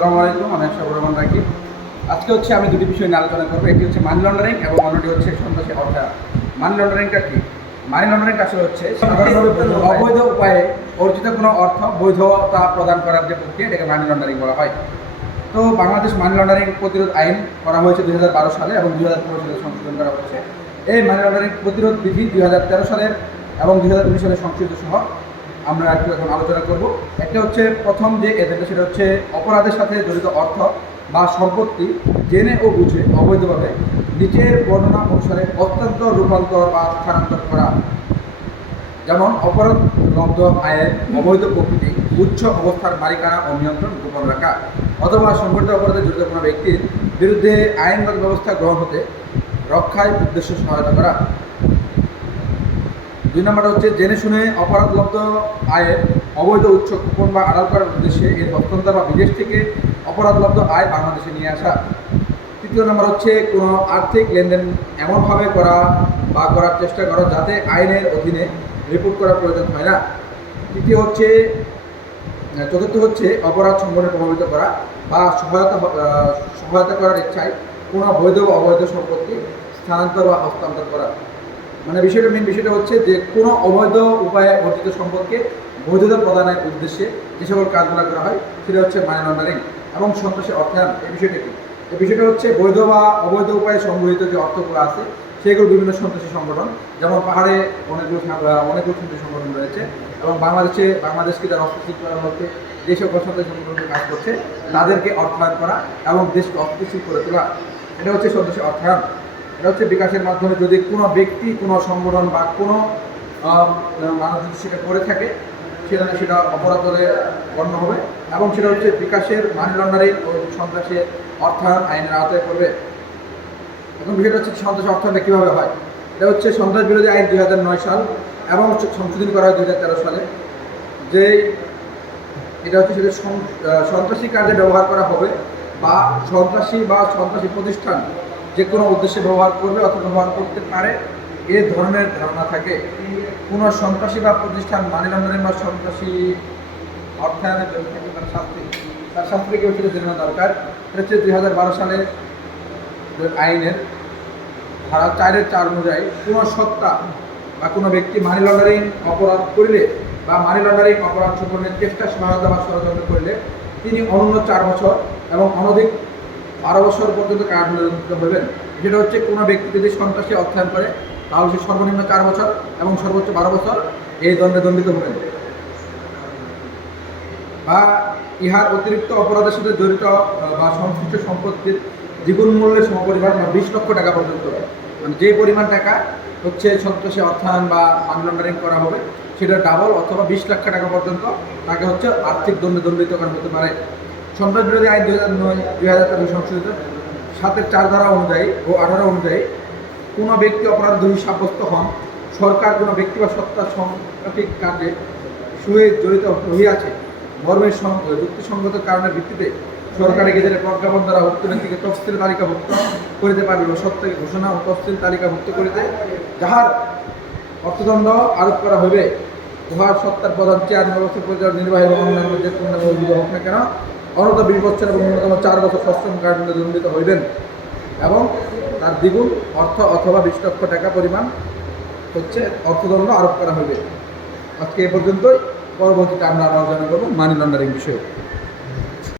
আসসালামু আলাইকুম, আমি আশরাফুর রহমান রাকিব। আজকে আমি দুটি বিষয় নিয়ে আলোচনা করবো। একটি হচ্ছে মানি লন্ডারিং এবং অন্যটি হচ্ছে সন্ত্রাসী অর্থায়ন। মানি লন্ডারিংটা কি? মানি লন্ডারিংটা আসলে সাধারণভাবে অবৈধ উপায়ে অর্জিত কোনো অর্থ বৈধতা প্রদান করার যে প্রক্রিয়া, এটাকে মানি লন্ডারিং বলা হয়। তো বাংলাদেশ মানি লন্ডারিং প্রতিরোধ আইন করা হয়েছে 2012 সালে এবং 2015 সালে সংশোধন করা হয়েছে। এই মানি লন্ডারিং প্রতিরোধ বিধি 2013 সালের এবং 2019 সালে সংশোধিত সহ আমরা একটু এখন আলোচনা করব। একটা হচ্ছে প্রথম যে এজেন্ডা, সেটা হচ্ছে অপরাধের সাথে জড়িত অর্থ বা সম্পত্তি জেনে ও বুঝে অবৈধভাবে নিচের বর্ণনা অনুসারে অত্যন্ত রূপান্তর বা স্থানান্তর করা। যেমন অপরাধ লব্ধ আয়ের অবৈধ প্রকৃতি, উচ্চ অবস্থার মালিকানা ও নিয়ন্ত্রণ গোপন রাখা, অথবা সংঘটিত অপরাধে জড়িত কোনো ব্যক্তির বিরুদ্ধে আইনগত ব্যবস্থা গ্রহণ হতে রক্ষায় উদ্দেশ্য সহায়তা করা। 2 নম্বরটা হচ্ছে জেনে শুনে অপরাধলব্ধ আয়ের অবৈধ উৎস গোপন বা আড়াল করার উদ্দেশ্যে এর হস্তান্তর বা বিদেশ থেকে অপরাধলব্ধ আয় বাংলাদেশে নিয়ে আসা। 3 নম্বর হচ্ছে কোনো আর্থিক লেনদেন এমনভাবে করা বা করার চেষ্টা করা যাতে আইনের অধীনে রিপোর্ট করার প্রয়োজন হয় না। চতুর্থ হচ্ছে অপরাধ সংগঠনে প্রভাবিত করা বা সহায়তা করার ইচ্ছায় কোনো বৈধ বা অবৈধ সম্পত্তি স্থানান্তর বা হস্তান্তর করা। মেন বিষয়টা হচ্ছে যে কোনো অবৈধ উপায়ে অর্জিত সম্পদকে বৈধতা প্রদানের উদ্দেশ্যে যে সকল কাজগুলো করা হয় সেটা হচ্ছে মানি লন্ডারিং। এবং সন্ত্রাসী অর্থায়ন, এই বিষয়টা হচ্ছে বৈধ বা অবৈধ উপায়ে সংগৃহীত যে অর্থগুলো আছে সেগুলো বিভিন্ন সন্ত্রাসী সংগঠন, যেমন পাহাড়ে অনেকগুলো সন্ত্রাসী সংগঠন রয়েছে এবং বাংলাদেশকে যারা অস্থিতিশীল করার মধ্যে যে সকল সন্ত্রাসী সংগঠন কাজ করছে তাদেরকে অর্থায়ন করা এবং দেশকে অস্থিতিশীল করে তোলা, এটা হচ্ছে সন্ত্রাসী অর্থায়ন। এটা হচ্ছে বিকাশের মাধ্যমে যদি কোনো ব্যক্তি, কোনো সংগঠন বা কোনো মানুষ যদি সেটা করে থাকে সেটা অপরাধ বলে গণ্য হবে এবং সেটা হচ্ছে বিকাশের মানি লন্ডারিং ও সন্ত্রাসের অর্থায়ন আইনের আওতায় পড়বে। এখন বিষয়টা হচ্ছে সন্ত্রাসী অর্থায়নটা কীভাবে হয়। এটা হচ্ছে সন্ত্রাস বিরোধী আইন 2009 সাল এবং সংশোধন করা হয় 2013 সালে। যে এটা হচ্ছে সেটা সন্ত্রাসী কাজে ব্যবহার করা হবে বা সন্ত্রাসী প্রতিষ্ঠান যে কোনো উদ্দেশ্যে ব্যবহার করবে অথবা ব্যবহার করতে পারে এ ধরনের ধারণা থাকে। কোনো সন্ত্রাসী বা প্রতিষ্ঠান মানি লন্ডারিং বা সন্ত্রাসী অর্থায়নের জন্য তার শাস্তি কেউ সেটা জেনে নেওয়া দরকার। এটা হচ্ছে 2012 সালের আইনের ধারা 4 অনুযায়ী কোনো সত্তা বা কোনো ব্যক্তি মানি লন্ডারিং অপরাধ করিলে বা মানি লন্ডারিং অপরাধ সম্পন্নের চেষ্টা, সহায়তা বা ষড়যন্ত্র করলে তিনি অনূন্য 4 বছর এবং অনধিক 12 বছর পর্যন্ত কারাদণ্ডিত হইবেন। যেটা হচ্ছে কোনো ব্যক্তি যদি সন্ত্রাসী অর্থায়ন করে তাহলে সে সর্বনিম্ন 4 বছর এবং সর্বোচ্চ 12 বছর এই দণ্ডে দণ্ডিত হবেন, বা ইহার অতিরিক্ত অপরাধের সাথে জড়িত বা সংশ্লিষ্ট সম্পত্তির দ্বিগুণ মূল্যের সমপরিমাণ বা 20 লক্ষ টাকা পর্যন্ত, মানে যে পরিমাণ টাকা হচ্ছে সন্ত্রাসী অর্থায়ন বা মানি লন্ডারিং করা হবে সেটা ডাবল অথবা 20 লাখ টাকা পর্যন্ত তাকে আর্থিক দণ্ডে দণ্ডিত করা হতে পারে। সন্ত্রাস বিরোধী আইন 2013 সংশোধিত 7-4 ধারা অনুযায়ী ও 18 অনুযায়ী কোনো ব্যক্তি অপরাধ দোষী সাব্যস্ত হন, সরকার কোনো ব্যক্তি বা সত্তার সাংগঠনিক কাজে জড়িত হইয়াছে মর্মের যুক্তিসঙ্গত কারণের ভিত্তিতে সরকারি গেজেটের প্রজ্ঞাপন দ্বারা উক্ত ব্যক্তিকে তফসিল তালিকাভুক্ত করিতে পারিবে ও সত্যকে ঘোষণা ও তফসিল তালিকাভুক্ত করিতে যাহার অর্থদণ্ড আরোপ করা হইবে উহার সত্তার প্রধান চেয়ারম্যান ব্যবস্থা পরিচালক নির্বাহী এবং অন্যান্য যে কোনো অভিযোগ হোক না কেন অনূর্ধ্ব 20 বছর এবং ন্যূনতম 4 বছর সশ্রম কারাদণ্ডে দণ্ডিত হইবেন এবং তার দ্বিগুণ অর্থ অথবা 20 লক্ষ টাকা পরিমাণ অর্থদণ্ড আরোপ করা হইবে। আজকে এ পর্যন্তই। পরবর্তীতে আমরা আলোচনা করব মানি লন্ডারিং বিষয়ে।